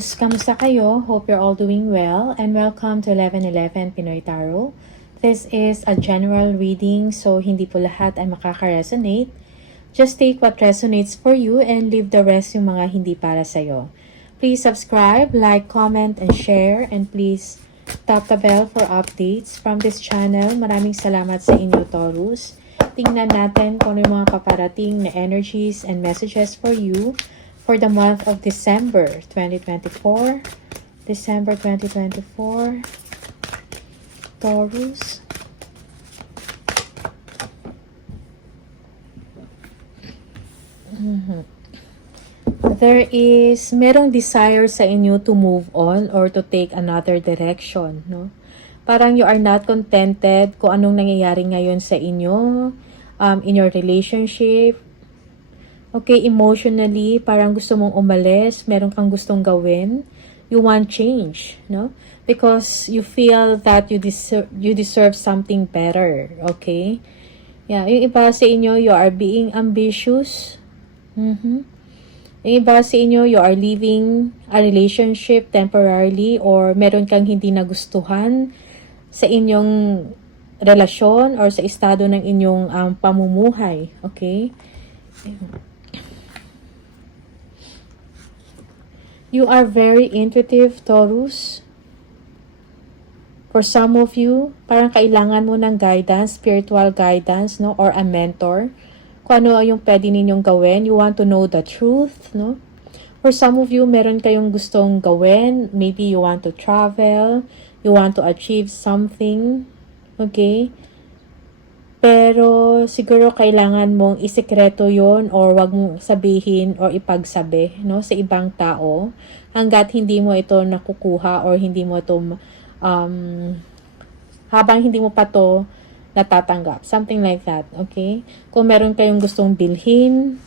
Taurus, kamusta kayo? Hope you're all doing well and welcome to 1111 Pinoy Tarot. This is a general reading so hindi po lahat ay makaka-resonate. Just take what resonates for you and leave the rest yung mga hindi para sa'yo. Please subscribe, like, comment, and share, and please tap the bell for updates from this channel. Maraming salamat sa inyo, Taurus. Tingnan natin kung ano yung mga paparating na energies and messages for you for the month of December 2024. December 2024. Taurus. Merong desire sa inyo to move on or to take another direction, no? Parang you are not contented kung anong nangyayari ngayon sa inyo, in your relationship. Okay, emotionally, parang gusto mong umalis, meron kang gustong gawin, you want change, no? Because you feel that you deserve something better, okay? Yeah, yung iba sa inyo, you are being ambitious. Yung iba sa inyo, you are leaving a relationship temporarily or meron kang hindi nagustuhan sa inyong relasyon or sa estado ng inyong pamumuhay, okay? You are very intuitive, Taurus. For some of you, parang kailangan mo ng guidance, spiritual guidance, no? Or a mentor. Kung ano yung pwede ninyong gawin. You want to know the truth, no? For some of you, meron kayong gustong gawin. Maybe you want to travel. You want to achieve something. Okay? Pero siguro kailangan mong isekreto yon or wag mong sabihin or ipagsabi, no, sa ibang tao hanggat hindi mo ito nakukuha or hindi mo ito habang hindi mo pa to natatanggap, something like that. Okay, kung meron kayong gustong bilhin,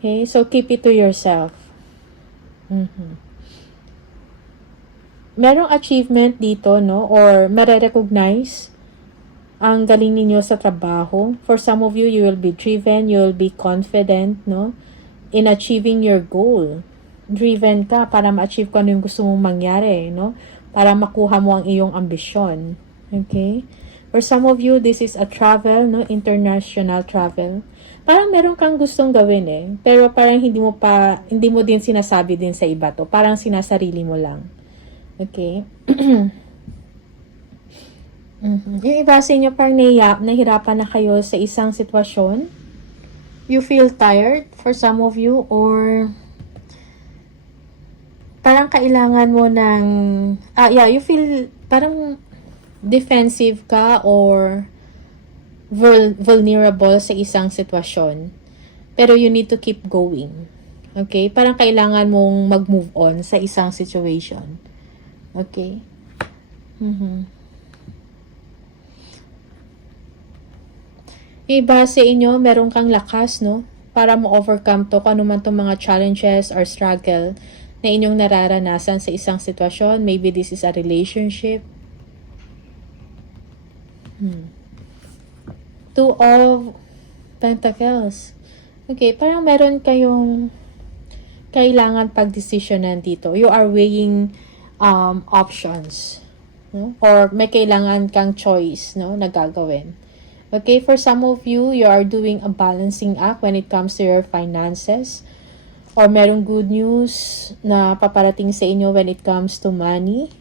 okay, so keep it to yourself. Merong achievement dito, no, or mare-recognize ang galing ninyo sa trabaho. For some of you, you will be driven, you will be confident, no, in achieving your goal. Driven ka para ma-achieve ko ano yung gusto mong mangyari, no, para makuha mo ang iyong ambisyon. Okay? For some of you, this is a travel, no, international travel. Parang meron kang gustong gawin pero parang hindi mo din sinasabi din sa iba to. Parang sinasarili mo lang. Okay? Yung iba sa inyo parang nahirapan na kayo sa isang sitwasyon. You feel tired for some of you or parang kailangan mo ng you feel parang defensive ka or vulnerable sa isang sitwasyon. Pero you need to keep going. Okay? Parang kailangan mong mag-move on sa isang situation. Okay? Iba sa inyo, meron kang lakas, no? Para mo-overcome to kung ano man itong mga challenges or struggle na inyong nararanasan sa isang sitwasyon. Maybe this is a relationship. Two of Pentacles. Okay, parang meron kayong kailangan pag-desisyonan dito. You are weighing options. No? Or may kailangan kang choice, no, na gagawin. Okay, for some of you, you are doing a balancing act when it comes to your finances. Or merong good news na paparating sa inyo when it comes to money.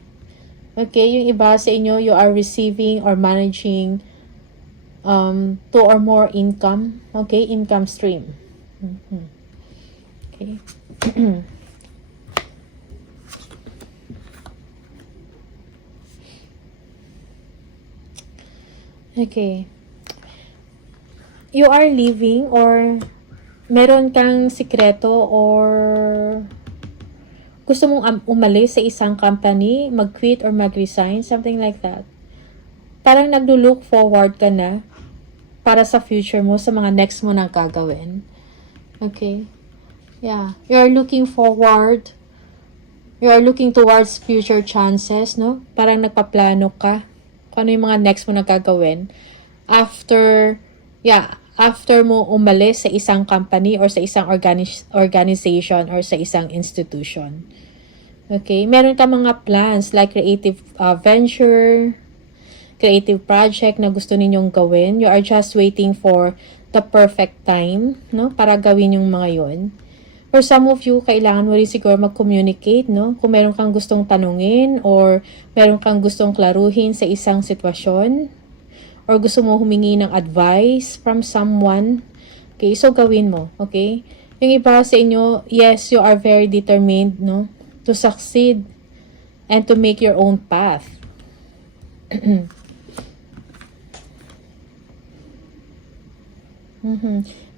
Okay, yung iba sa inyo, you are receiving or managing 2 or more income. Okay, income stream. Okay. Okay. You are living or meron kang sikreto or gusto mong umalis sa isang company, mag-quit or mag-resign, something like that. Parang naglo-look forward ka na para sa future mo, sa mga next mo na gagawin. Okay? Yeah. You are looking forward. You are looking towards future chances, no? Parang nagpaplano ka kung ano yung mga next mo na gagawin. After after mo umalis sa isang company or sa isang organization or sa isang institution. Okay? Meron ka mga plans like creative venture, creative project na gusto ninyong gawin. You are just waiting for the perfect time, no? Para gawin yung mga yon. For some of you, kailangan mo rin siguro mag-communicate, no? Kung meron kang gustong tanungin or meron kang gustong klaruhin sa isang sitwasyon or gusto mo humingi ng advice from someone, okay, so gawin mo, okay? Yung iba sa inyo, yes, you are very determined, no? To succeed and to make your own path.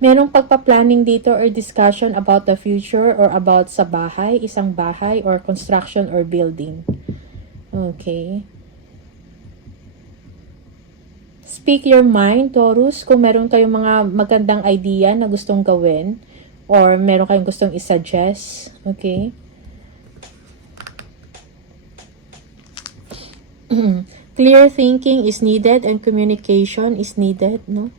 Merong pagpa-planning dito or discussion about the future or about sa bahay, isang bahay or construction or building. Okay. Speak your mind, Taurus, kung meron kayong mga magandang idea na gustong gawin or meron kayong gustong isuggest. Okay. Clear thinking is needed and communication is needed, no?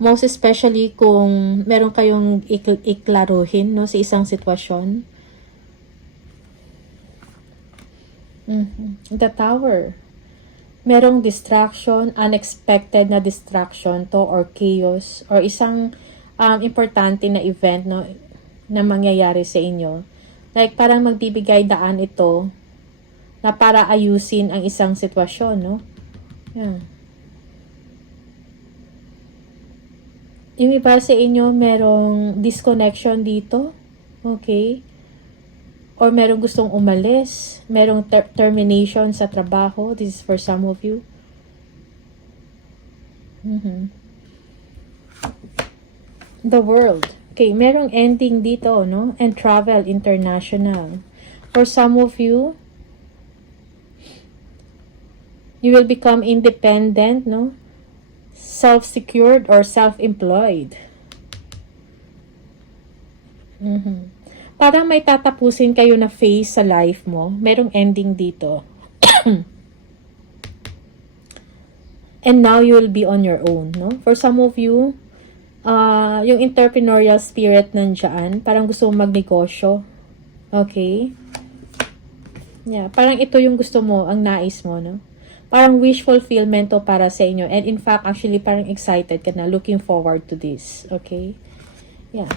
Most especially kung meron kayong iklaruhin, no, sa isang sitwasyon. The Tower. Merong distraction, unexpected na distraction to or chaos or isang importante na event, no, na mangyayari sa inyo. Like parang magbibigay daan ito na para ayusin ang isang sitwasyon, no? Yeah. Yung iba sa inyo, merong disconnection dito. Okay? Or merong gustong umalis. Merong termination sa trabaho. This is for some of you. The World. Okay, merong ending dito, no? And travel international. For some of you, you will become independent, no? Self-secured or self-employed. Parang may tatapusin kayo na phase sa life mo. Merong ending dito. And now you will be on your own, no? For some of you, yung entrepreneurial spirit nandyan, parang gusto mo magnegosyo. Okay? Yeah, parang ito yung gusto mo, ang nais mo, no? Parang wish fulfillment to para sa inyo. And in fact, actually, parang excited ka na. Looking forward to this. Okay? Yeah.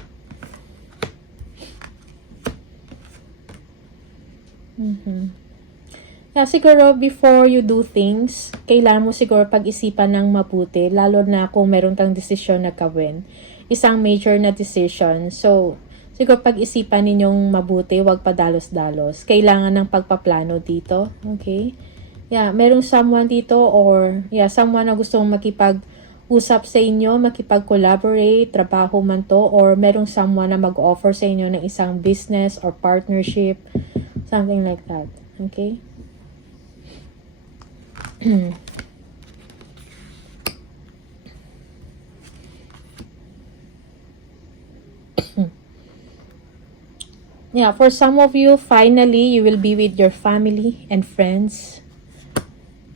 Yeah, siguro, before you do things, kailangan mo siguro pag-isipan ng mabuti. Lalo na kung meron kang desisyon na gawin. Isang major na decision. So, siguro pag-isipan ninyong mabuti. Huwag padalos-dalos. Kailangan ng pagpaplano dito. Okay? Yeah, merong someone dito or someone na gustong makipag-usap sa inyo, makipag-collaborate, trabaho man to, or merong someone na mag-offer sa inyo ng isang business or partnership, something like that. Okay? Yeah, for some of you, finally, you will be with your family and friends.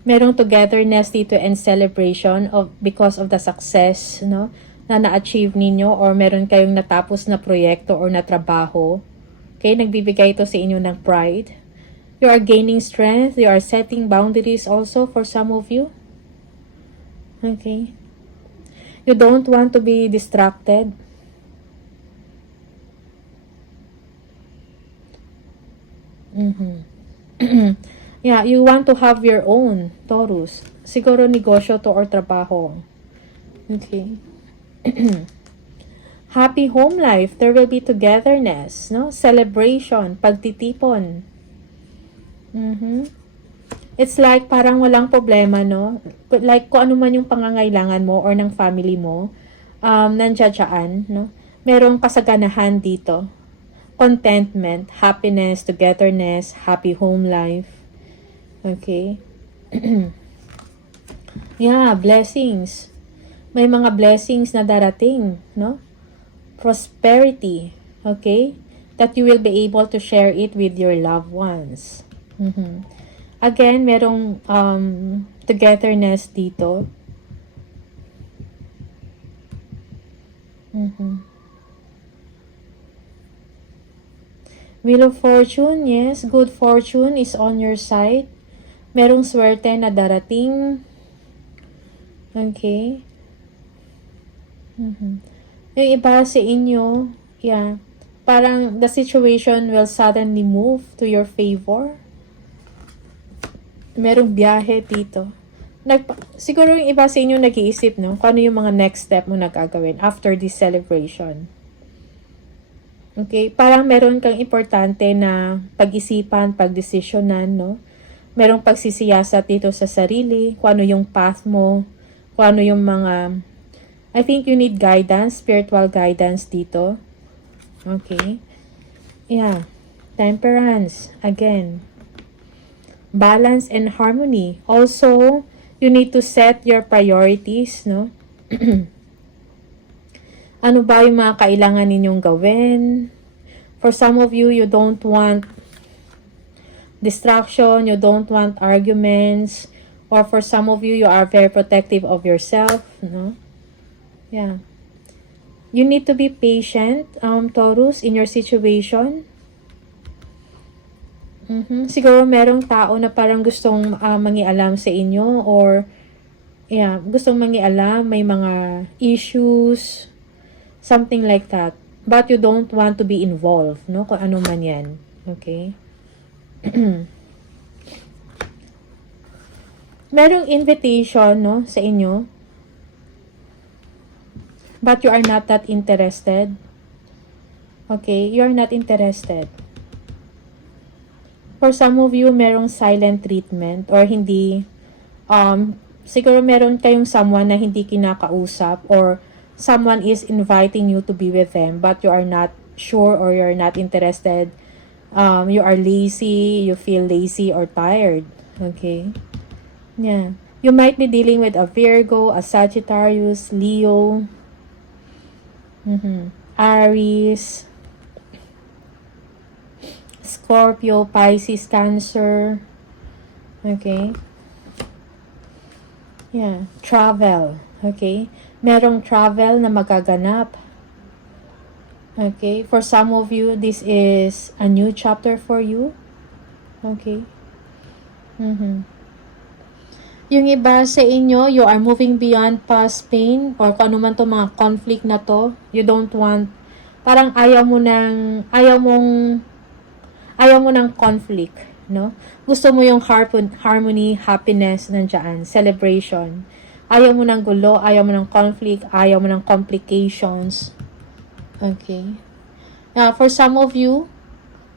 Merong togetherness dito and celebration because of the success, no, na na-achieve ninyo or meron kayong natapos na proyekto or na trabaho. Okay, nagbibigay ito sa inyo ng pride. You are gaining strength. You are setting boundaries also for some of you. Okay. You don't want to be distracted. Yeah, you want to have your own, Taurus. Siguro negosyo to or trabaho. Okay. Happy home life. There will be togetherness, no? Celebration, pagtitipon. It's like parang walang problema, no? Like kung ano man yung pangangailangan mo or ng family mo, nandiyan, no? Merong kasaganahan dito. Contentment, happiness, togetherness, happy home life. Okay. Yeah, blessings. May mga blessings na darating, no? Prosperity, okay? That you will be able to share it with your loved ones. Again, merong togetherness dito. Mhm. Wheel of Fortune, yes. Good fortune is on your side. Merong swerte na darating. Okay. Mhm. Yung iba sa inyo, yeah, parang the situation will suddenly move to your favor. Merong biyahe dito. Siguro yung iba sa inyo nag-iisip, no? Kung ano yung mga next step mo na gagawin after this celebration. Okay? Parang meron kang importante na pag-isipan, pag-desisyonan, no? Merong pagsisiyasat dito sa sarili, kung ano yung path mo, kung ano yung mga... I think you need guidance, spiritual guidance dito. Okay? Yeah. Temperance. Again. Balance and harmony. Also, you need to set your priorities, no? Ano ba yung mga kailangan ninyong gawin? For some of you, you don't want distraction, you don't want arguments, or for some of you, you are very protective of yourself, no? Yeah. You need to be patient, Taurus, in your situation. Siguro merong tao na parang gustong mangialam sa inyo or yeah, gustong mangialam, may mga issues, something like that. But you don't want to be involved, no? Kung ano man yan. Okay? Merong invitation, no, sa inyo. But you are not that interested. Okay? You are not interested. For some of you, merong silent treatment or hindi, siguro meron kayong someone na hindi kinakausap or someone is inviting you to be with them but you are not sure or you're not interested. You are lazy, you feel lazy or tired. Okay? Yeah. You might be dealing with a Virgo, a Sagittarius, Leo, Aries, Scorpio, Pisces, Cancer. Okay? Yeah. Travel. Okay? Merong travel na magaganap. Okay? For some of you, this is a new chapter for you. Okay? Yung iba sa inyo, you are moving beyond past pain or kung ano man to mga conflict na to. You don't want, parang ayaw mo ng conflict, no? Gusto mo yung harmony, happiness nandiyan, celebration. Ayaw mo ng gulo, ayaw mo ng conflict, ayaw mo ng complications. Okay? Now, for some of you,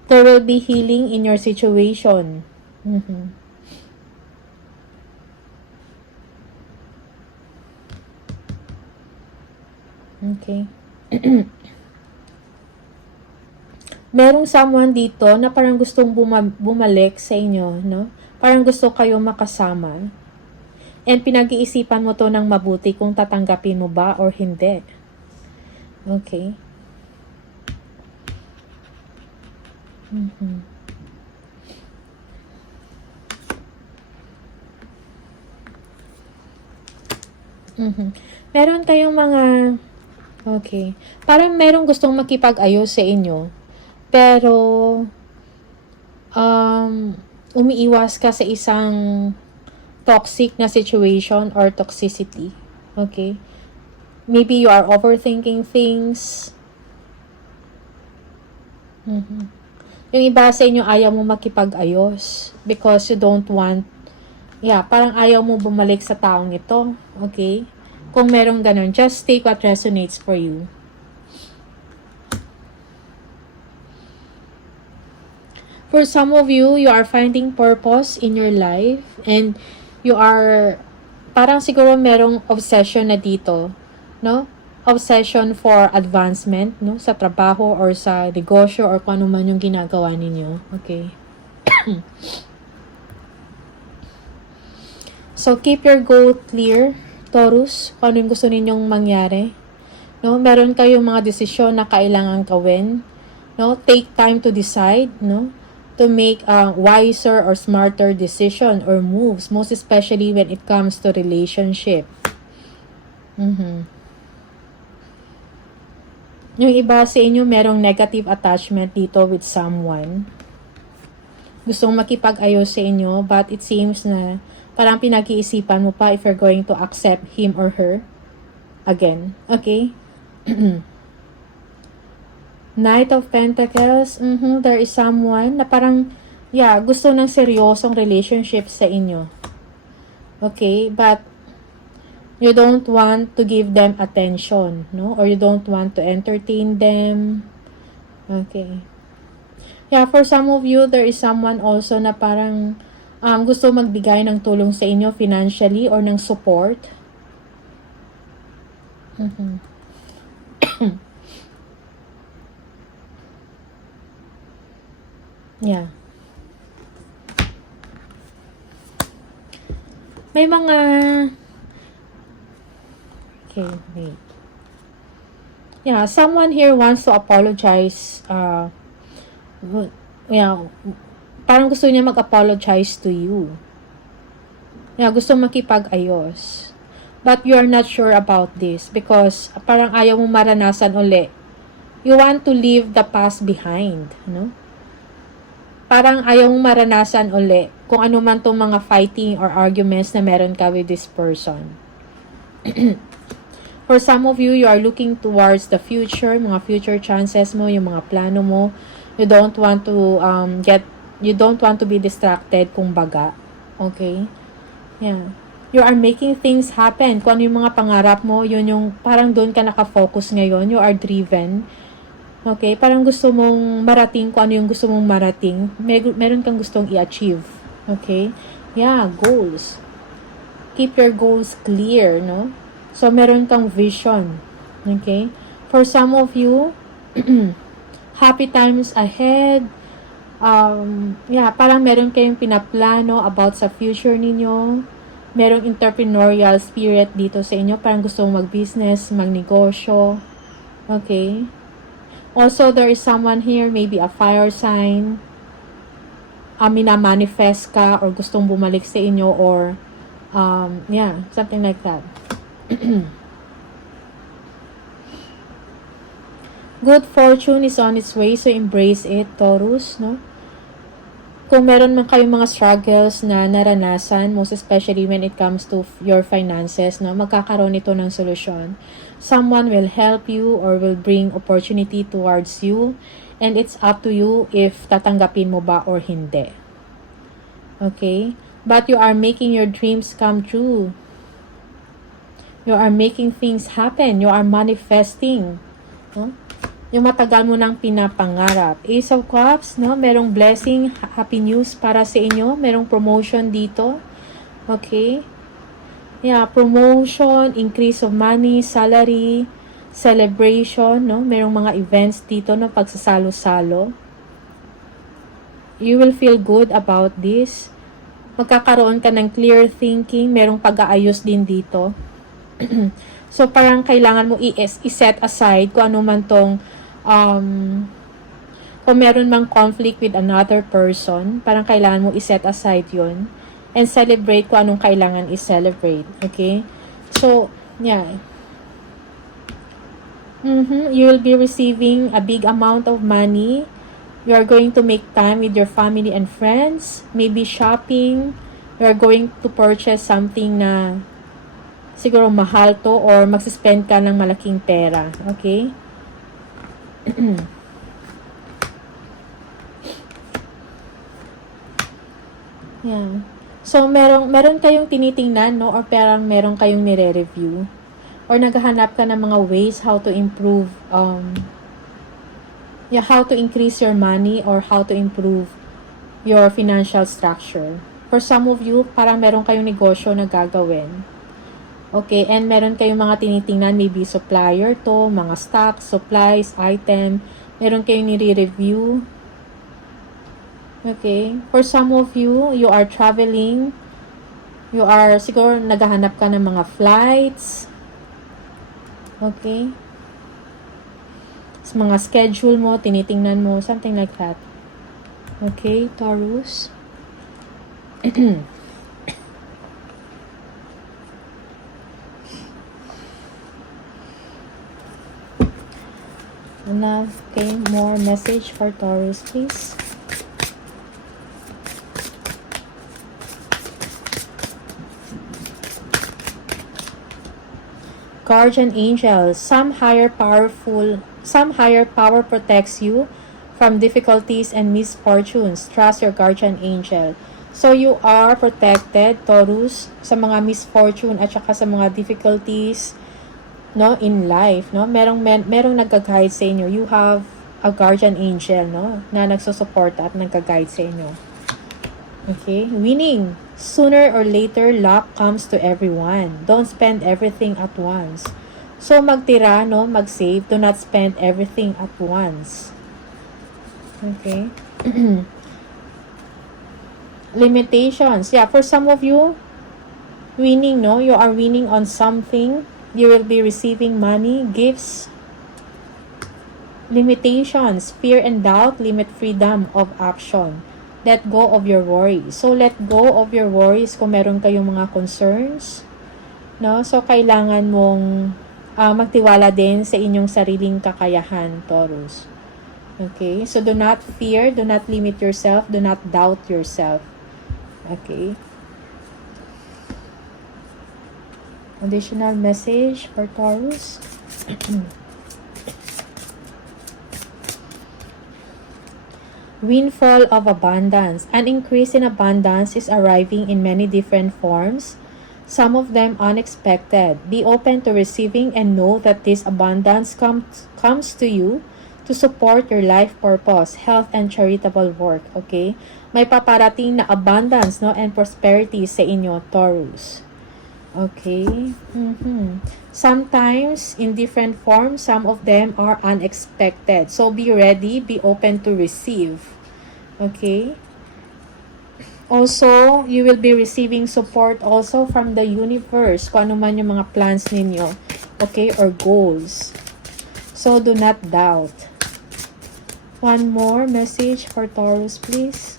there will be healing in your situation. Okay. Merong someone dito na parang gustong bumalik sa inyo, no? Parang gusto kayo makasama. And pinag-iisipan mo to ng mabuti kung tatanggapin mo ba or hindi. Okay. Meron kayong mga okay. Parang merong gustong makipag-ayos sa inyo. Pero umiiwas ka sa isang toxic na situation or toxicity. Okay? Maybe you are overthinking things. Yung iba sa inyo ayaw mo makipag-ayos because you don't want, parang ayaw mo bumalik sa taong ito. Okay? Kung merong ganun, just take what resonates for you. For some of you, you are finding purpose in your life and you are, parang siguro merong obsession na dito, no? Obsession for advancement, no? Sa trabaho or sa negosyo or kung ano man yung ginagawa ninyo. Okay? So, keep your goal clear, Taurus, kung ano yung gusto ninyong mangyari. No? Meron kayong mga desisyon na kailangan gawin. No? Take time to decide, no? To make a wiser or smarter decision or moves, most especially when it comes to relationship. Yung iba sa inyo, merong negative attachment dito with someone. Gustong makipag-ayos sa inyo, but it seems na parang pinag-iisipan mo pa if you're going to accept him or her again. Okay? Knight of Pentacles, there is someone na parang, gusto ng seryosong relationship sa inyo. Okay? But, you don't want to give them attention, no? Or you don't want to entertain them. Okay. Yeah, for some of you, there is someone also na parang gusto magbigay ng tulong sa inyo financially or ng support. Yeah. May mga... Okay, wait. Yeah, someone here wants to apologize. Parang gusto niya mag-apologize to you. Yeah, gusto makipag-ayos. But you are not sure about this because parang ayaw mo maranasan uli. You want to leave the past behind, no? Parang ayaw mong maranasan uli kung ano man tong mga fighting or arguments na meron ka with this person. For some of you, you are looking towards the future, mga future chances mo, yung mga plano mo. You don't want to be distracted, kumbaga. Okay? Yeah. You are making things happen. Kung ano yung mga pangarap mo, yun yung parang doon ka nakafocus ngayon. You are driven. Okay? Parang gusto mong marating kung ano yung gusto mong marating. Meron kang gustong i-achieve. Okay? Yeah, goals. Keep your goals clear, no? So, meron kang vision. Okay? For some of you, happy times ahead. Parang meron kayong pinaplano about sa future ninyo. Merong entrepreneurial spirit dito sa inyo. Parang gusto mong mag-business, mag-negosyo. Okay? Also, there is someone here, maybe a fire sign. Mina-manifest ka or gustong bumalik sa inyo or something like that. Good fortune is on its way, so embrace it, Taurus, no? Kung meron man kayong mga struggles na naranasan, most especially when it comes to your finances, no, magkakaroon ito ng solusyon. Someone will help you or will bring opportunity towards you, and it's up to you if tatanggapin mo ba or hindi. Okay? But you are making your dreams come true. You are making things happen. You are manifesting. No? Yung matagal mo nang pinapangarap. Ace of Cups, no? Merong blessing, happy news para sa inyo. Merong promotion dito. Okay? Yeah, promotion, increase of money, salary, celebration, no? Merong mga events dito, no? Pagsasalo-salo. You will feel good about this. Magkakaroon ka ng clear thinking. Merong pag-aayos din dito. So, parang kailangan mo i-set aside kung ano man tong kung meron mang conflict with another person, parang kailangan mo i-set aside yun and celebrate kung anong kailangan i-celebrate. Okay? So, yeah. You will be receiving a big amount of money. You are going to make time with your family and friends. Maybe shopping. You are going to purchase something na siguro mahal to or magsispend ka ng malaking pera. Okay? Yeah. So, meron kayong tinitingnan, no? Or parang meron kayong nire-review. Or naghahanap ka ng mga ways how to improve, how to increase your money or how to improve your financial structure. For some of you, parang meron kayong negosyo na gagawin. Okay, and meron kayong mga tinitingnan, maybe supplier to, mga stocks, supplies, item. Meron kayong nire-review. Okay, for some of you, you are traveling. You are, siguro, naghahanap ka ng mga flights. Okay. Sa mga schedule mo, tinitingnan mo, something like that. Okay, Taurus. Enough. Okay, more message for Taurus, please. Guardian angel. Some higher power protects you from difficulties and misfortunes. Trust your guardian angel. So you are protected, Taurus, sa mga misfortune at saka sa mga difficulties, no, in life, no? Merong nagga-guide sa inyo. You have a guardian angel, no, na nagsusuporta at nagga-guide sa inyo. Okay? Winning. Sooner or later, luck comes to everyone. Don't spend everything at once. So, magtira, no? Mag-save. Do not spend everything at once. Okay? Limitations. Yeah, for some of you, winning, no? You are winning on something. You will be receiving money, gifts. Limitations. Fear and doubt limit freedom of action. Let go of your worries. So, let go of your worries kung meron kayong mga concerns. No? So, kailangan mong magtiwala din sa inyong sariling kakayahan, Taurus. Okay? So, do not fear, do not limit yourself, do not doubt yourself. Okay? Additional message for Taurus. Windfall of abundance. An increase in abundance is arriving in many different forms, some of them unexpected. Be open to receiving and know that this abundance comes to you to support your life purpose, health, and charitable work. Okay? May paparating na abundance, no, and prosperity sa inyo, Taurus. Okay? Sometimes, in different forms, some of them are unexpected. So, be ready, be open to receive. Okay? Also, you will be receiving support also from the universe, kung ano man yung mga plans ninyo. Okay? Or goals. So, do not doubt. One more message for Taurus, please.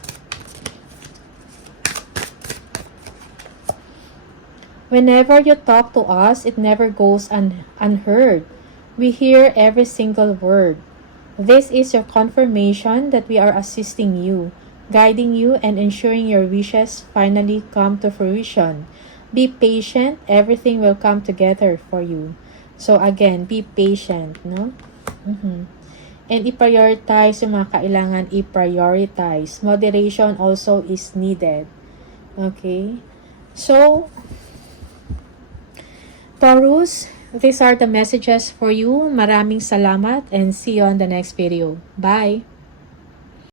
Whenever you talk to us, it never goes unheard. We hear every single word. This is your confirmation that we are assisting you, guiding you, and ensuring your wishes finally come to fruition. Be patient. Everything will come together for you. So again, be patient, no? And i-prioritize yung mga kailangan i-prioritize. Moderation also is needed. Okay? So, Taurus, these are the messages for you. Maraming salamat and see you on the next video. Bye!